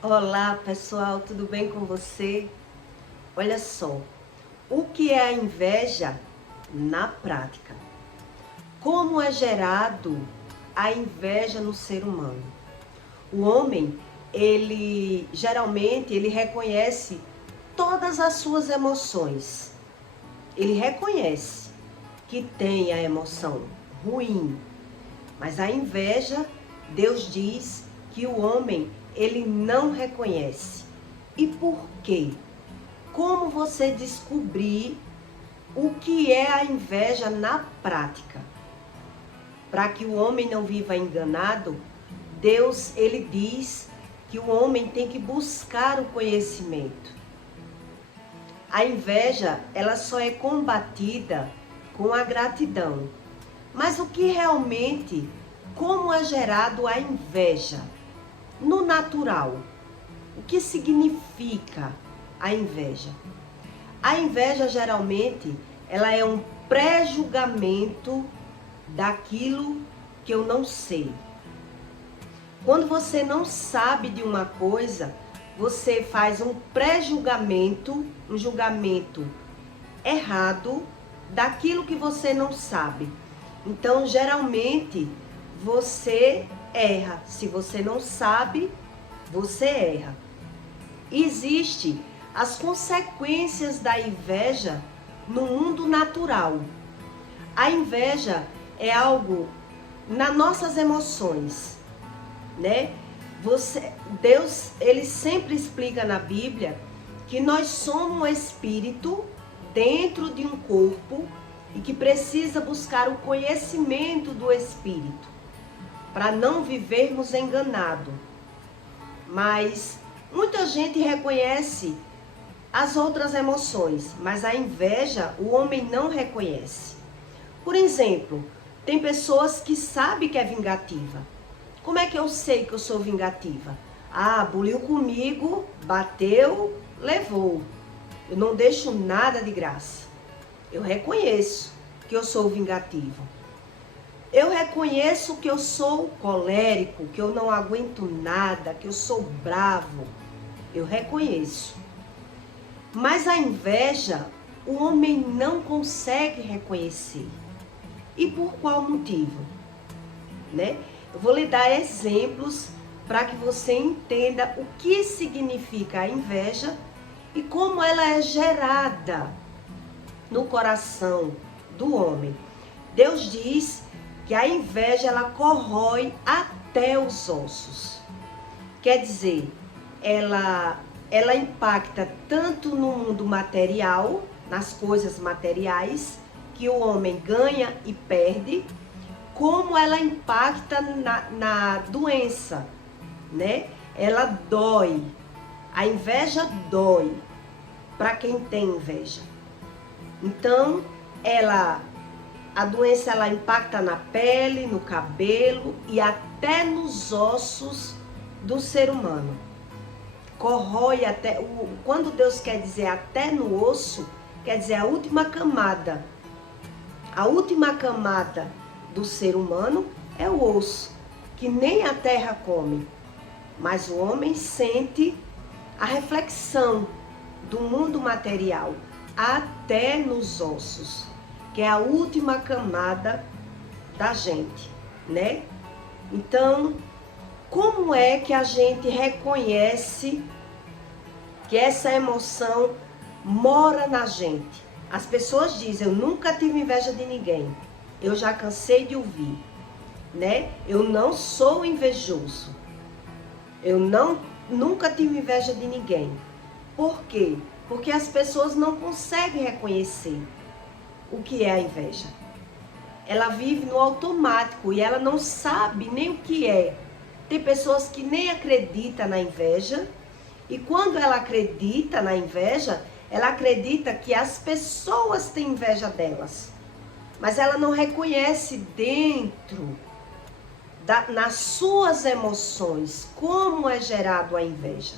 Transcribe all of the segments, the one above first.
Olá pessoal, tudo bem com você? Olha só, o que é a inveja na prática? Como é gerado a inveja no ser humano? O homem, ele geralmente ele reconhece todas as suas emoções. Ele reconhece que tem a emoção ruim, mas a inveja, Deus diz que o homem ele não reconhece. E por quê? Como você descobrir o que é a inveja na prática? Para que o homem não viva enganado, Deus ele diz que o homem tem que buscar o conhecimento. A inveja, ela só é combatida com a gratidão. Mas o que realmente, como é gerado a inveja? No natural, o que significa a inveja? A inveja geralmente, ela é um pré-julgamento daquilo que eu não sei. Quando você não sabe de uma coisa, você faz um pré-julgamento, um julgamento errado daquilo que você não sabe. Então, geralmente, você erra. Se você não sabe, você erra. Existem as consequências da inveja no mundo natural. A inveja é algo nas nossas emoções, né? Deus, ele sempre explica na Bíblia que nós somos um espírito dentro de um corpo e que precisa buscar o conhecimento do espírito para não vivermos enganados. Mas muita gente reconhece as outras emoções, mas a inveja o homem não reconhece. Por exemplo, tem pessoas que sabem que é vingativa. Como é que eu sei que eu sou vingativa? Ah, buliu comigo, bateu, levou. Eu não deixo nada de graça. Eu reconheço que eu sou vingativo. Eu reconheço que eu sou colérico, que eu não aguento nada, que eu sou bravo. Eu reconheço. Mas a inveja, o homem não consegue reconhecer. E por qual motivo? Né? Eu vou lhe dar exemplos para que você entenda o que significa a inveja e como ela é gerada no coração do homem. Deus diz que a inveja ela corrói até os ossos. Quer dizer, ela impacta tanto no mundo material, nas coisas materiais, que o homem ganha e perde, como ela impacta na doença, né? Ela dói. A inveja dói para quem tem inveja. Então, a doença ela impacta na pele, no cabelo e até nos ossos do ser humano. Corrói até, quando Deus quer dizer até no osso, quer dizer a última camada. A última camada do ser humano é o osso, que nem a terra come. Mas o homem sente a reflexão do mundo material até nos ossos, que é a última camada da gente, né? Então, como é que a gente reconhece que essa emoção mora na gente? As pessoas dizem, eu nunca tive inveja de ninguém. Eu já cansei de ouvir, né? Eu não sou invejoso. Eu nunca tive inveja de ninguém. Por quê? Porque as pessoas não conseguem reconhecer o que é a inveja. Ela vive no automático e ela não sabe nem o que é. Tem pessoas que nem acreditam na inveja e quando ela acredita na inveja, ela acredita que as pessoas têm inveja delas. Mas ela não reconhece dentro, nas suas emoções, como é gerado a inveja.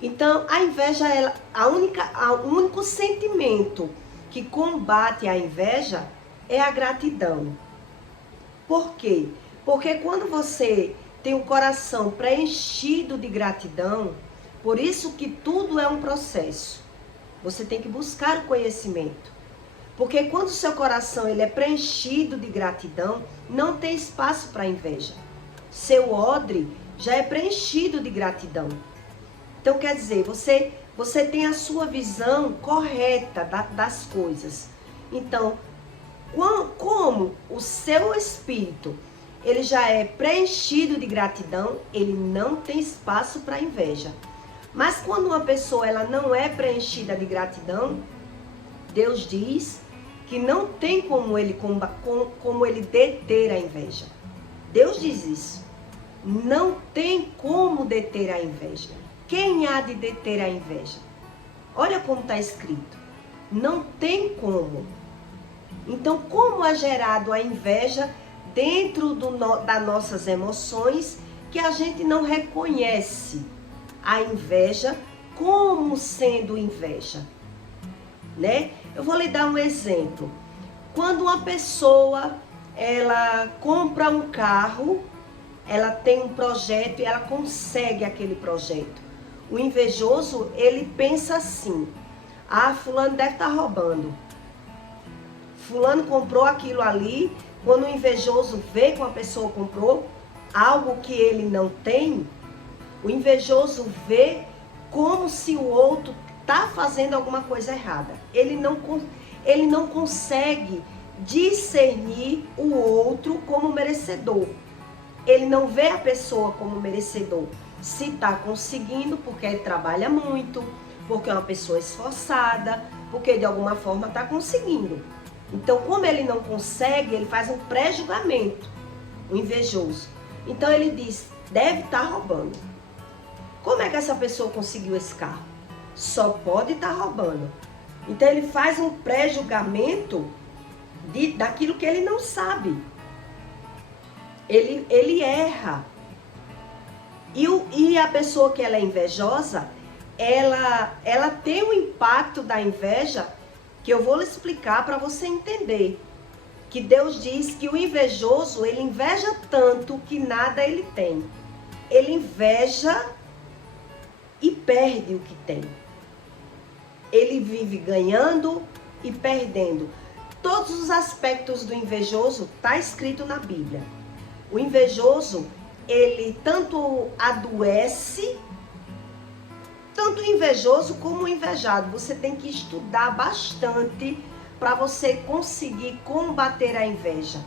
Então, a inveja, o único sentimento que combate a inveja é a gratidão. Por quê? Porque quando você tem o coração preenchido de gratidão, por isso que tudo é um processo. Você tem que buscar o conhecimento. Porque quando o seu coração ele é preenchido de gratidão, não tem espaço para inveja. Seu odre já é preenchido de gratidão. Então, quer dizer, você tem a sua visão correta das coisas. Então, como o seu espírito ele já é preenchido de gratidão, ele não tem espaço para inveja. Mas quando uma pessoa ela não é preenchida de gratidão, Deus diz que não tem como ele deter a inveja. Deus diz isso. Não tem como deter a inveja. Quem há de deter a inveja? Olha como está escrito. Não tem como. Então, como é gerado a inveja dentro das nossas emoções que a gente não reconhece a inveja como sendo inveja, né? Eu vou lhe dar um exemplo. Quando uma pessoa, ela compra um carro, ela tem um projeto e ela consegue aquele projeto. O invejoso, ele pensa assim: ah, fulano deve estar roubando. Fulano comprou aquilo ali. Quando o invejoso vê que uma pessoa comprou algo que ele não tem, o invejoso vê como se o outro está fazendo alguma coisa errada. Ele não consegue discernir o outro como merecedor. Ele não vê a pessoa como merecedor. Se está conseguindo, porque ele trabalha muito, porque é uma pessoa esforçada, porque de alguma forma está conseguindo. Então, como ele não consegue, ele faz um pré-julgamento, o invejoso. Então, ele diz, deve estar roubando. Como é que essa pessoa conseguiu esse carro? Só pode estar roubando. Então, ele faz um pré-julgamento daquilo que ele não sabe. Ele erra. E a pessoa que ela é invejosa, ela tem um impacto da inveja que eu vou lhe explicar para você entender. Que Deus diz que o invejoso, ele inveja tanto que nada ele tem. Ele inveja e perde o que tem. Ele vive ganhando e perdendo. Todos os aspectos do invejoso está escrito na Bíblia. O invejoso, ele tanto adoece, tanto o invejoso como o invejado. Você tem que estudar bastante para você conseguir combater a inveja.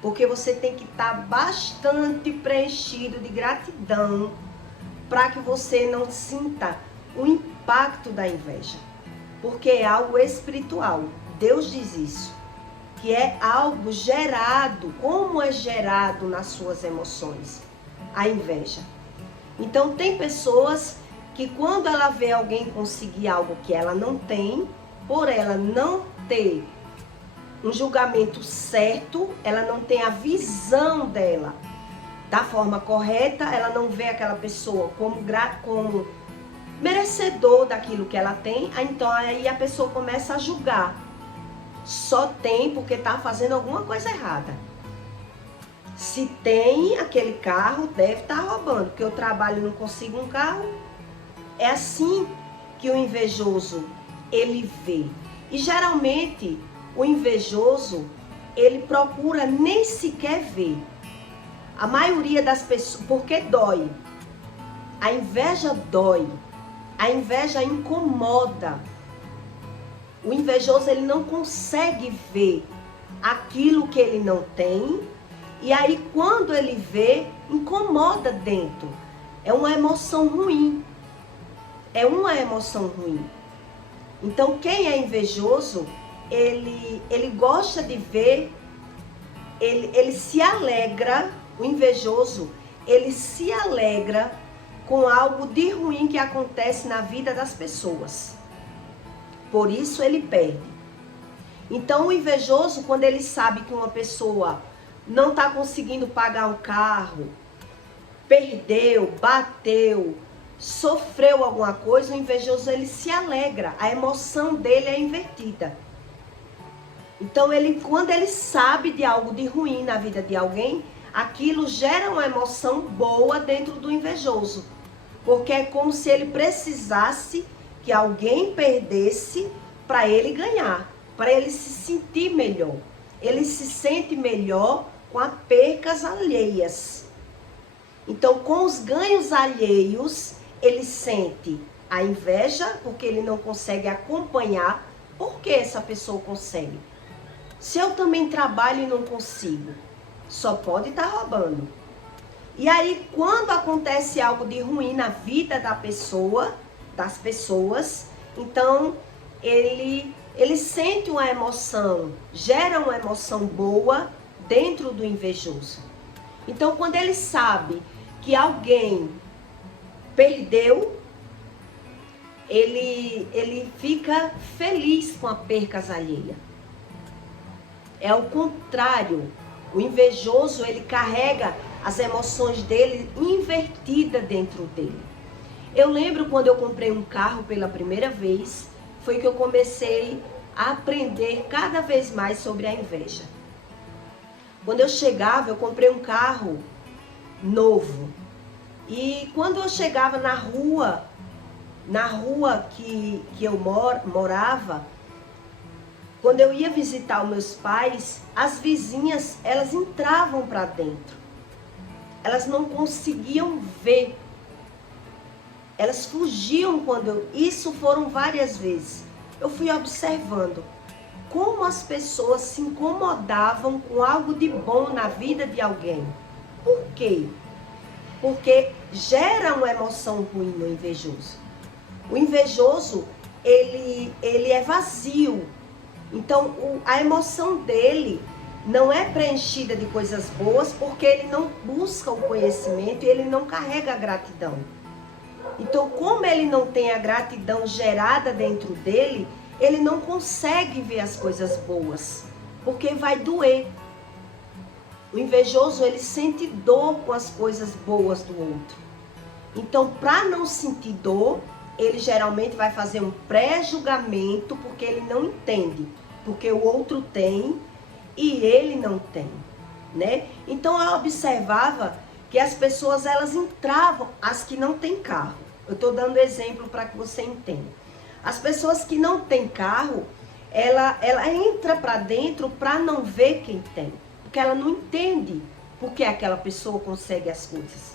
Porque você tem que estar bastante preenchido de gratidão para que você não sinta o impacto da inveja. Porque é algo espiritual. Deus diz isso. Que é algo gerado, como é gerado nas suas emoções, a inveja. Então tem pessoas que quando ela vê alguém conseguir algo que ela não tem, por ela não ter um julgamento certo, ela não tem a visão dela da forma correta, ela não vê aquela pessoa como merecedor daquilo que ela tem, então aí a pessoa começa a julgar. Só tem porque está fazendo alguma coisa errada. Se tem aquele carro, deve estar roubando, porque eu trabalho e não consigo um carro. É assim que o invejoso, ele vê. E geralmente, o invejoso, ele procura nem sequer ver. A maioria das pessoas, porque dói. A inveja dói. A inveja incomoda. O invejoso, ele não consegue ver aquilo que ele não tem. E aí, quando ele vê, incomoda dentro. É uma emoção ruim. É uma emoção ruim. Então, quem é invejoso, ele gosta de ver, ele se alegra, o invejoso, ele se alegra com algo de ruim que acontece na vida das pessoas. Por isso ele perde. Então o invejoso, quando ele sabe que uma pessoa não está conseguindo pagar um carro, perdeu, bateu, sofreu alguma coisa, o invejoso ele se alegra. A emoção dele é invertida. Então quando ele sabe de algo de ruim na vida de alguém, aquilo gera uma emoção boa dentro do invejoso. Porque é como se ele precisasse que alguém perdesse para ele ganhar, para ele se sentir melhor. Ele se sente melhor com as percas alheias. Então, com os ganhos alheios, ele sente a inveja, porque ele não consegue acompanhar. Por que essa pessoa consegue? Se eu também trabalho e não consigo, só pode estar roubando. E aí, quando acontece algo de ruim na vida da pessoa, das pessoas, então ele sente uma emoção, gera uma emoção boa dentro do invejoso. Então, quando ele sabe que alguém perdeu, ele fica feliz com a perca alheia. É o contrário. O invejoso, ele carrega as emoções dele invertidas dentro dele. Eu lembro quando eu comprei um carro pela primeira vez, foi que eu comecei a aprender cada vez mais sobre a inveja. Quando eu chegava, eu comprei um carro novo. E quando eu chegava na rua que eu morava, quando eu ia visitar os meus pais, as vizinhas, elas entravam para dentro. Elas não conseguiam ver. Elas fugiam isso foram várias vezes. Eu fui observando como as pessoas se incomodavam com algo de bom na vida de alguém. Por quê? Porque gera uma emoção ruim no invejoso. O invejoso, ele é vazio. Então, a emoção dele não é preenchida de coisas boas, porque ele não busca o conhecimento e ele não carrega a gratidão. Então, como ele não tem a gratidão gerada dentro dele, ele não consegue ver as coisas boas, porque vai doer. O invejoso, ele sente dor com as coisas boas do outro. Então, para não sentir dor, ele geralmente vai fazer um pré-julgamento, porque ele não entende, porque o outro tem e ele não tem, né? Então, eu observava que as pessoas, elas entravam, as que não têm carro. Eu estou dando exemplo para que você entenda. As pessoas que não têm carro, ela entra para dentro para não ver quem tem. Porque ela não entende porque aquela pessoa consegue as coisas.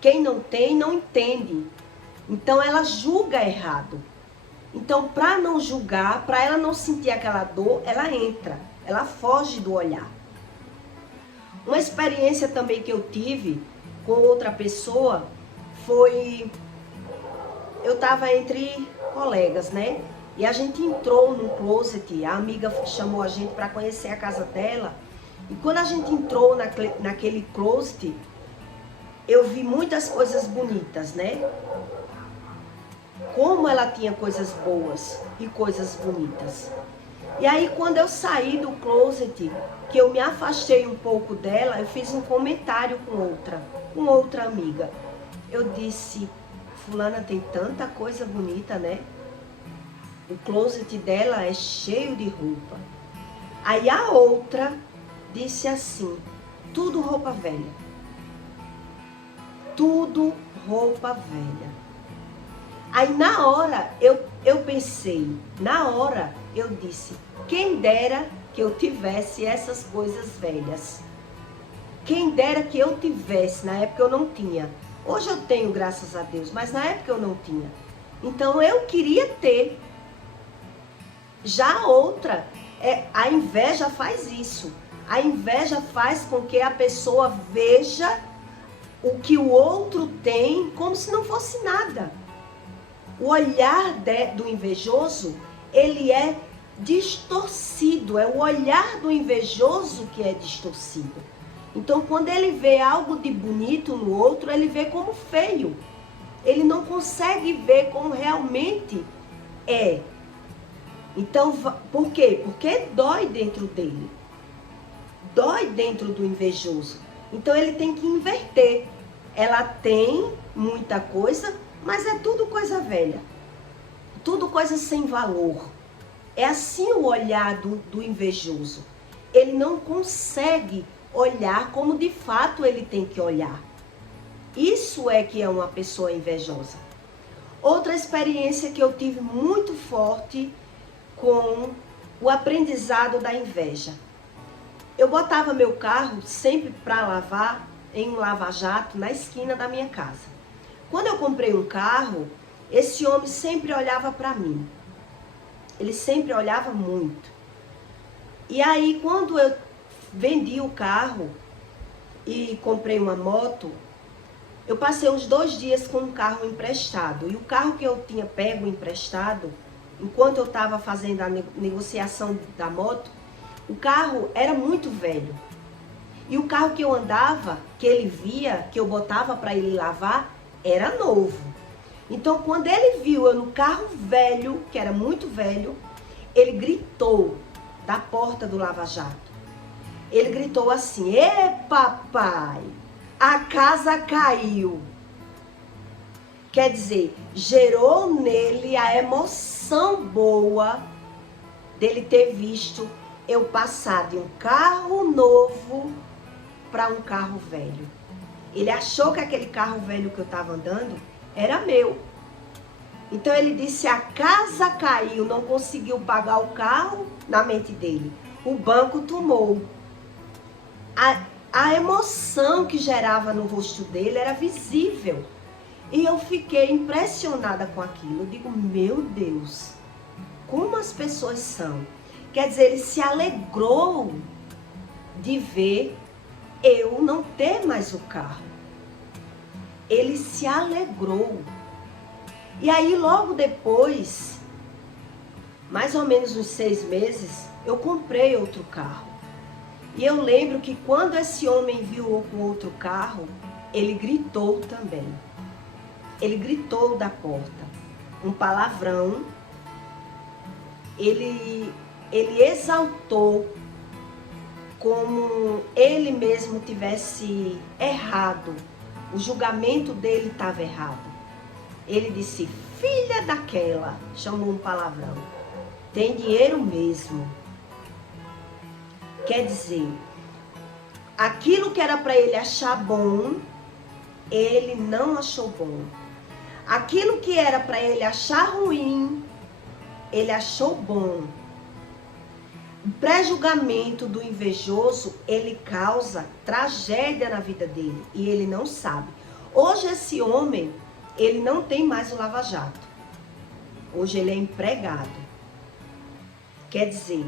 Quem não tem, não entende. Então, ela julga errado. Então, para não julgar, para ela não sentir aquela dor, ela entra. Ela foge do olhar. Uma experiência também que eu tive com outra pessoa foi... Eu estava entre colegas, né? E a gente entrou num closet, a amiga chamou a gente para conhecer a casa dela. E quando a gente entrou naquele closet, eu vi muitas coisas bonitas, né? Como ela tinha coisas boas e coisas bonitas. E aí, quando eu saí do closet, que eu me afastei um pouco dela, eu fiz um comentário com outra amiga. Eu disse, fulana tem tanta coisa bonita, né? O closet dela é cheio de roupa. Aí a outra disse assim, tudo roupa velha. Tudo roupa velha. Aí na hora eu pensei, na hora eu disse, quem dera que eu tivesse essas coisas velhas. Quem dera que eu tivesse, na época eu não tinha. Hoje eu tenho, graças a Deus, mas na época eu não tinha. Então eu queria ter. Já a outra, a inveja faz isso. A inveja faz com que a pessoa veja o que o outro tem como se não fosse nada. O olhar do invejoso, ele é distorcido. É o olhar do invejoso que é distorcido. Então, quando ele vê algo de bonito no outro, ele vê como feio. Ele não consegue ver como realmente é. Então, por quê? Porque dói dentro dele. Dói dentro do invejoso. Então, ele tem que inverter. Ela tem muita coisa, mas é tudo coisa velha. Tudo coisa sem valor. É assim o olhar do invejoso. Ele não consegue olhar como de fato ele tem que olhar. Isso é que é uma pessoa invejosa. Outra experiência que eu tive muito forte com o aprendizado da inveja. Eu botava meu carro sempre para lavar em um lava-jato na esquina da minha casa. Quando eu comprei um carro, esse homem sempre olhava para mim. Ele sempre olhava muito. E aí, quando eu vendi o carro e comprei uma moto, eu passei uns 2 dias com um carro emprestado. E o carro que eu tinha pego emprestado, enquanto eu estava fazendo a negociação da moto, o carro era muito velho. E o carro que eu andava, que ele via, que eu botava para ele lavar, era novo. Então, quando ele viu eu no carro velho, que era muito velho, ele gritou da porta do lava-jato. Ele gritou assim: "Ê, papai, a casa caiu." Quer dizer, gerou nele a emoção boa dele ter visto eu passar de um carro novo para um carro velho. Ele achou que aquele carro velho que eu estava andando era meu. Então ele disse: a casa caiu, não conseguiu pagar o carro, na mente dele. O banco tomou. A emoção que gerava no rosto dele era visível. E eu fiquei impressionada com aquilo. Eu digo: meu Deus, como as pessoas são. Quer dizer, ele se alegrou de ver eu não ter mais o carro. Ele se alegrou. E aí, logo depois, mais ou menos uns 6 meses, eu comprei outro carro. E eu lembro que quando esse homem viu eu com outro carro, ele gritou também. Ele gritou da porta um palavrão. Ele exaltou como ele mesmo tivesse errado. O julgamento dele estava errado. Ele disse: filha daquela, chamou um palavrão. Tem dinheiro mesmo. Quer dizer, aquilo que era para ele achar bom, ele não achou bom. Aquilo que era para ele achar ruim, ele achou bom. O pré-julgamento do invejoso, ele causa tragédia na vida dele e ele não sabe. Hoje esse homem, ele não tem mais o lava-jato. Hoje ele é empregado. Quer dizer,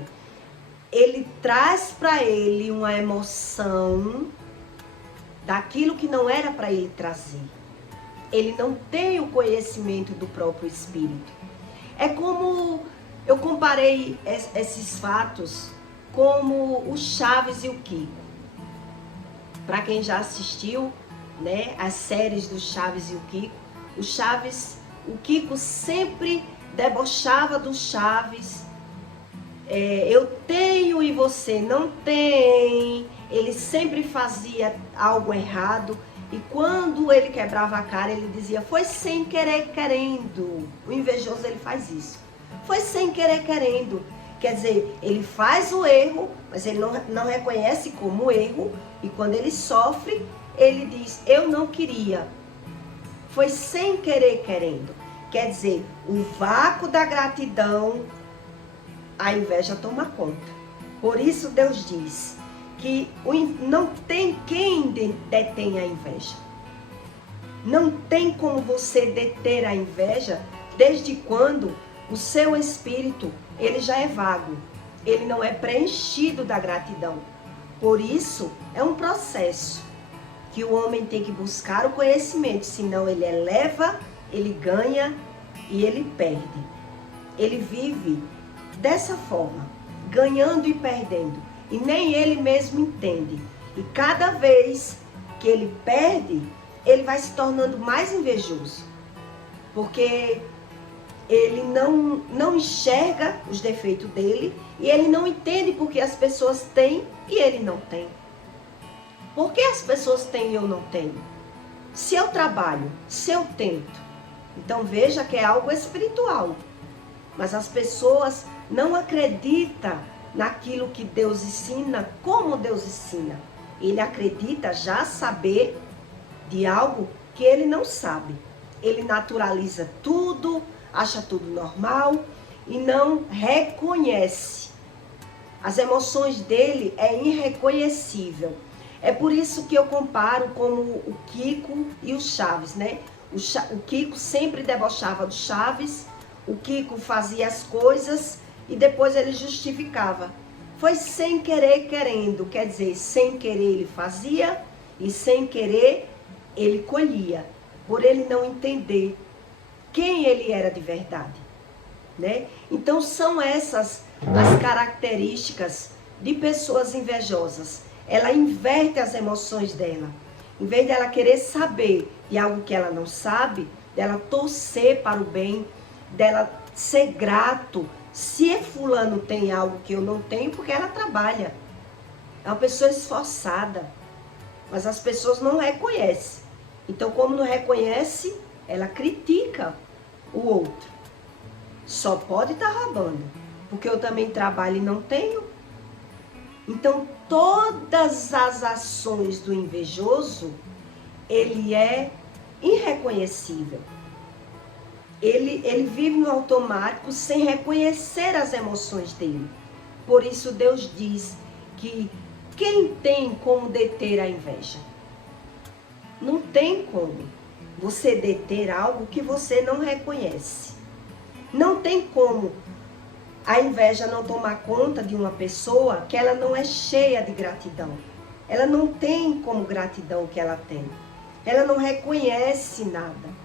ele traz para ele uma emoção daquilo que não era para ele trazer. Ele não tem o conhecimento do próprio espírito. É como eu comparei esses fatos como o Chaves e o Kiko. Para quem já assistiu, né, as séries do Chaves e o Kiko, o Kiko sempre debochava do Chaves. Eu tenho e você não tem. Ele sempre fazia algo errado. E quando ele quebrava a cara, ele dizia: foi sem querer querendo. O invejoso, ele faz isso. Foi sem querer querendo. Quer dizer, ele faz o erro, mas ele não reconhece como erro. E quando ele sofre, ele diz: eu não queria. Foi sem querer querendo. Quer dizer, o vácuo da gratidão, a inveja toma conta. Por isso Deus diz que não tem quem detém a inveja. Não tem como você deter a inveja desde quando o seu espírito, ele já é vago. Ele não é preenchido da gratidão. Por isso, é um processo que o homem tem que buscar o conhecimento, senão ele eleva, ele ganha e ele perde. Ele vive dessa forma, ganhando e perdendo. E nem ele mesmo entende. E cada vez que ele perde, ele vai se tornando mais invejoso. Porque ele não enxerga os defeitos dele e ele não entende porque as pessoas têm e ele não tem. Por que as pessoas têm e eu não tenho? Se eu trabalho, se eu tento. Então veja que é algo espiritual. Mas as pessoas não acreditam naquilo que Deus ensina, como Deus ensina. Ele acredita já saber de algo que ele não sabe. Ele naturaliza tudo, acha tudo normal e não reconhece. As emoções dele é irreconhecível. É por isso que eu comparo como o Kiko e o Chaves, né? O Kiko sempre debochava do Chaves, o Kiko fazia as coisas e depois ele justificava. Foi sem querer querendo, quer dizer, sem querer ele fazia e sem querer ele colhia, por ele não entender quem ele era de verdade, né? Então são essas as características de pessoas invejosas. Ela inverte as emoções dela. Em vez dela querer saber de algo que ela não sabe, dela torcer para o bem, dela ser grato. Se fulano tem algo que eu não tenho, porque ela trabalha. É uma pessoa esforçada. Mas as pessoas não reconhecem. Então, como não reconhece, ela critica o outro. Só pode estar roubando, porque eu também trabalho e não tenho. Então, todas as ações do invejoso, ele é irreconhecível. Ele vive no automático sem reconhecer as emoções dele. Por isso Deus diz que quem tem como deter a inveja? Não tem como você deter algo que você não reconhece. Não tem como a inveja não tomar conta de uma pessoa que ela não é cheia de gratidão. Ela não tem como gratidão que ela tem. Ela não reconhece nada.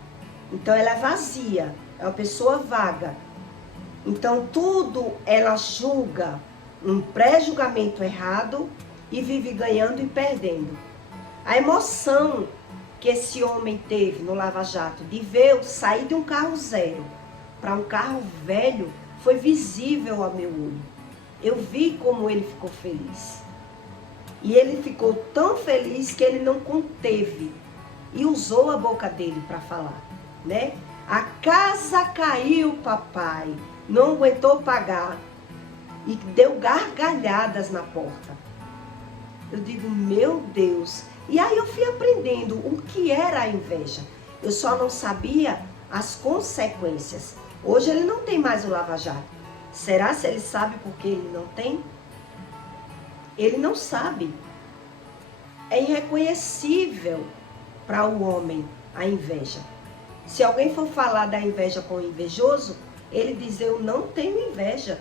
Então ela é vazia, é uma pessoa vaga. Então tudo ela julga um pré-julgamento errado e vive ganhando e perdendo. A emoção que esse homem teve no Lava Jato de ver sair de um carro zero para um carro velho foi visível ao meu olho. Eu vi como ele ficou feliz. E ele ficou tão feliz que ele não conteve e usou a boca dele para falar, né? A casa caiu, papai. Não aguentou pagar e deu gargalhadas na porta. Eu digo, meu Deus. E aí eu fui aprendendo o que era a inveja. Eu só não sabia as consequências. Hoje ele não tem mais o Lava Jato. Será se ele sabe por que ele não tem? Ele não sabe. É irreconhecível para o homem a inveja. Se alguém for falar da inveja com o invejoso, ele diz, eu não tenho inveja.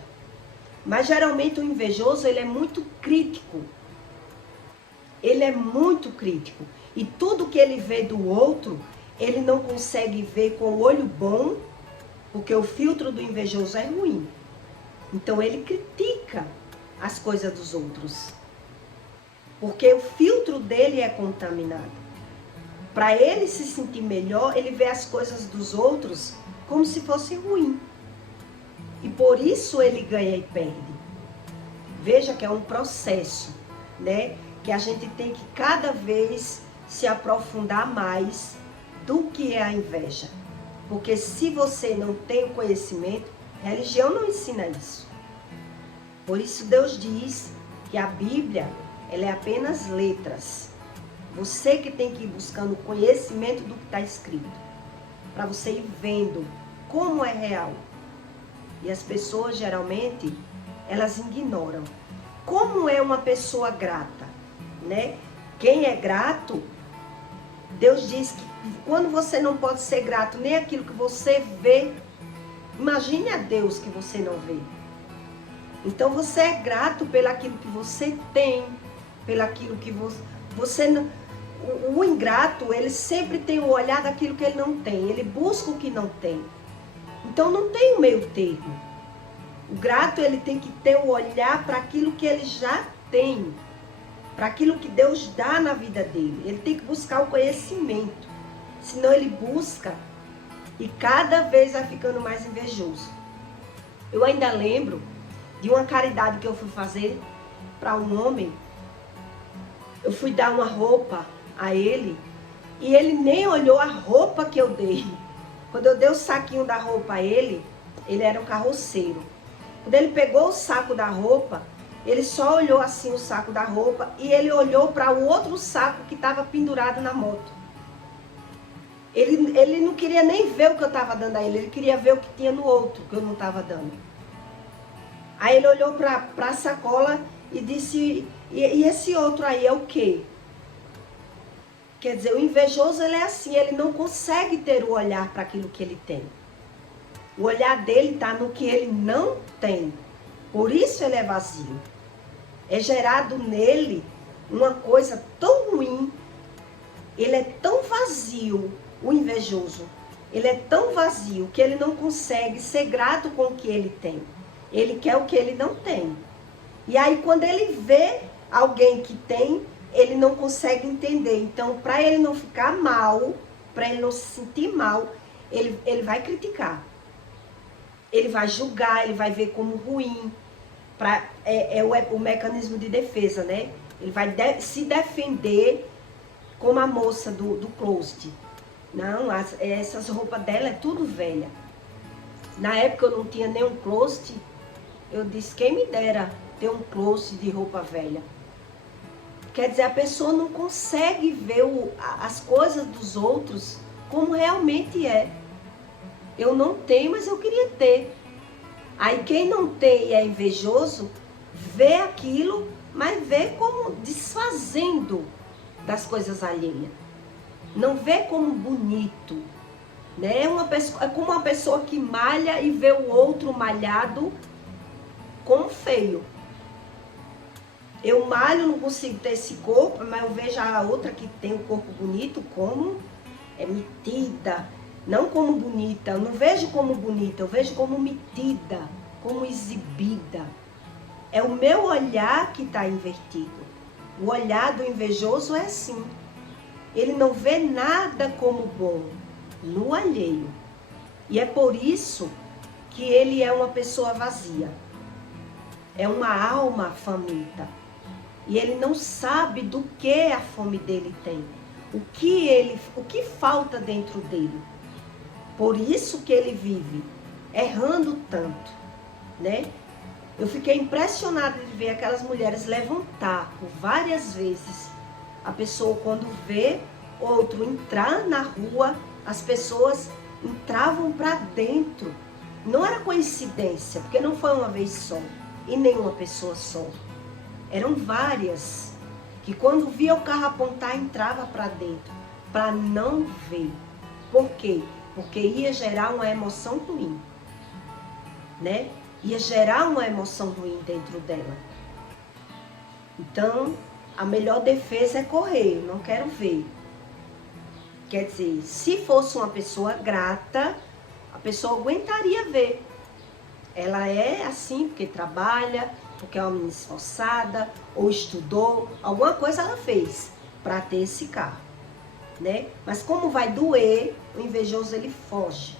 Mas geralmente o invejoso, ele é muito crítico. Ele é muito crítico. E tudo que ele vê do outro, ele não consegue ver com o olho bom, porque o filtro do invejoso é ruim. Então ele critica as coisas dos outros. Porque o filtro dele é contaminado. Para ele se sentir melhor, ele vê as coisas dos outros como se fosse ruim. E por isso ele ganha e perde. Veja que é um processo, né? Que a gente tem que cada vez se aprofundar mais do que é a inveja. Porque se você não tem o conhecimento, a religião não ensina isso. Por isso Deus diz que a Bíblia, ela é apenas letras. Você que tem que ir buscando o conhecimento do que está escrito. Para você ir vendo como é real. E as pessoas geralmente, elas ignoram. Como é uma pessoa grata, né? Quem é grato, Deus diz que quando você não pode ser grato nem aquilo que você vê, imagine a Deus que você não vê. Então você é grato pelaquilo que você tem, pelaquilo que você não... O ingrato, ele sempre tem o olhar daquilo que ele não tem, ele busca o que não tem. Então não tem o meio termo. O grato, ele tem que ter o olhar para aquilo que ele já tem, para aquilo que Deus dá na vida dele. Ele tem que buscar o conhecimento, senão ele busca e cada vez vai ficando mais invejoso. Eu ainda lembro de uma caridade que eu fui fazer para um homem. Eu fui dar uma roupa a ele e ele nem olhou a roupa que eu dei. Quando eu dei o saquinho da roupa a ele, ele era um carroceiro. Quando ele pegou o saco da roupa, Ele só olhou assim o saco da roupa e ele olhou para o outro saco que estava pendurado na moto. Ele não queria nem ver o que eu estava dando a ele queria ver o que tinha no outro, que eu não estava dando. Aí ele olhou para a sacola e disse, e esse outro aí é o quê? Quer dizer, o invejoso ele é assim, ele não consegue ter o olhar para aquilo que ele tem. O olhar dele está no que ele não tem. Por isso ele é vazio. É gerado nele uma coisa tão ruim. Ele é tão vazio, o invejoso. Ele é tão vazio que ele não consegue ser grato com o que ele tem. Ele quer o que ele não tem. E aí quando ele vê alguém que tem, ele não consegue entender. Então, para ele não ficar mal, para ele não se sentir mal, ele vai criticar. Ele vai julgar, ele vai ver como ruim. O mecanismo de defesa, né? Ele vai se defender como a moça do closet. Não, essas roupas dela é tudo velha. Na época eu não tinha nenhum closet. Eu disse, quem me dera ter um closet de roupa velha. Quer dizer, a pessoa não consegue ver as coisas dos outros como realmente é. Eu não tenho, mas eu queria ter. Aí quem não tem e é invejoso, vê aquilo, mas vê como desfazendo das coisas alheias. Não vê como bonito. Né? É como uma pessoa que malha e vê o outro malhado como feio. Eu malho, não consigo ter esse corpo, mas eu vejo a outra que tem o corpo bonito como é metida. Não como bonita, eu não vejo como bonita, eu vejo como metida, como exibida. É o meu olhar que está invertido. O olhar do invejoso é assim. Ele não vê nada como bom no alheio. E é por isso que ele é uma pessoa vazia. É uma alma faminta. E ele não sabe do que a fome dele tem. O que falta dentro dele. Por isso que ele vive errando tanto, né? Eu fiquei impressionada de ver aquelas mulheres levantar por várias vezes. A pessoa quando vê outro entrar na rua, as pessoas entravam para dentro. Não era coincidência, porque não foi uma vez só e nem uma pessoa só. Eram várias que quando via o carro apontar entrava para dentro, para não ver. Por quê? Porque ia gerar uma emoção ruim, né? Ia gerar uma emoção ruim dentro dela. Então, a melhor defesa é correr, não quero ver. Quer dizer, se fosse uma pessoa grata, a pessoa aguentaria ver. Ela é assim porque trabalha, porque é uma menina esforçada, ou estudou, alguma coisa ela fez para ter esse carro. Né? Mas como vai doer, o invejoso ele foge.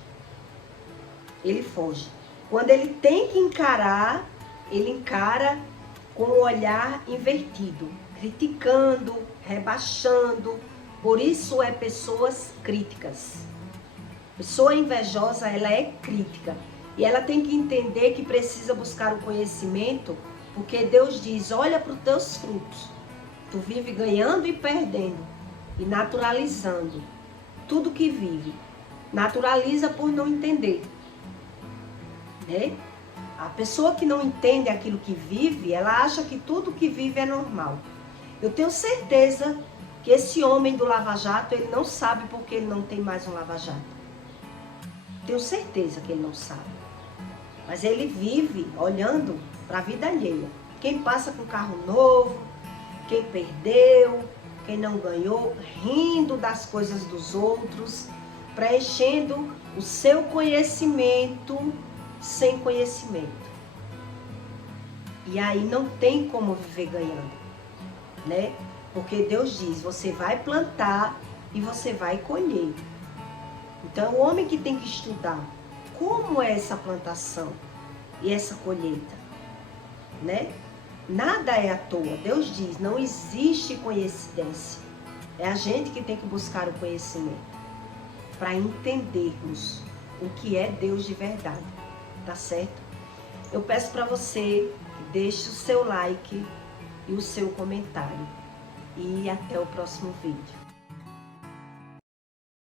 Ele foge. Quando ele tem que encarar, ele encara com o olhar invertido, criticando, rebaixando. Por isso é pessoas críticas. Pessoa invejosa, ela é crítica. E ela tem que entender que precisa buscar o conhecimento, porque Deus diz, olha para os teus frutos. Tu vive ganhando e perdendo. E naturalizando tudo que vive. Naturaliza por não entender. Né? A pessoa que não entende aquilo que vive, ela acha que tudo que vive é normal. Eu tenho certeza que esse homem do Lava Jato, ele não sabe porque ele não tem mais um Lava Jato. Tenho certeza que ele não sabe. Mas ele vive olhando para a vida alheia. Quem passa com carro novo, quem perdeu, quem não ganhou, rindo das coisas dos outros, preenchendo o seu conhecimento sem conhecimento. E aí não tem como viver ganhando, né? Porque Deus diz, você vai plantar e você vai colher. Então, o homem que tem que estudar como é essa plantação e essa colheita, né? Nada é à toa. Deus diz, não existe coincidência. É a gente que tem que buscar o conhecimento para entendermos o que é Deus de verdade, tá certo? Eu peço para você que deixe o seu like e o seu comentário. E até o próximo vídeo.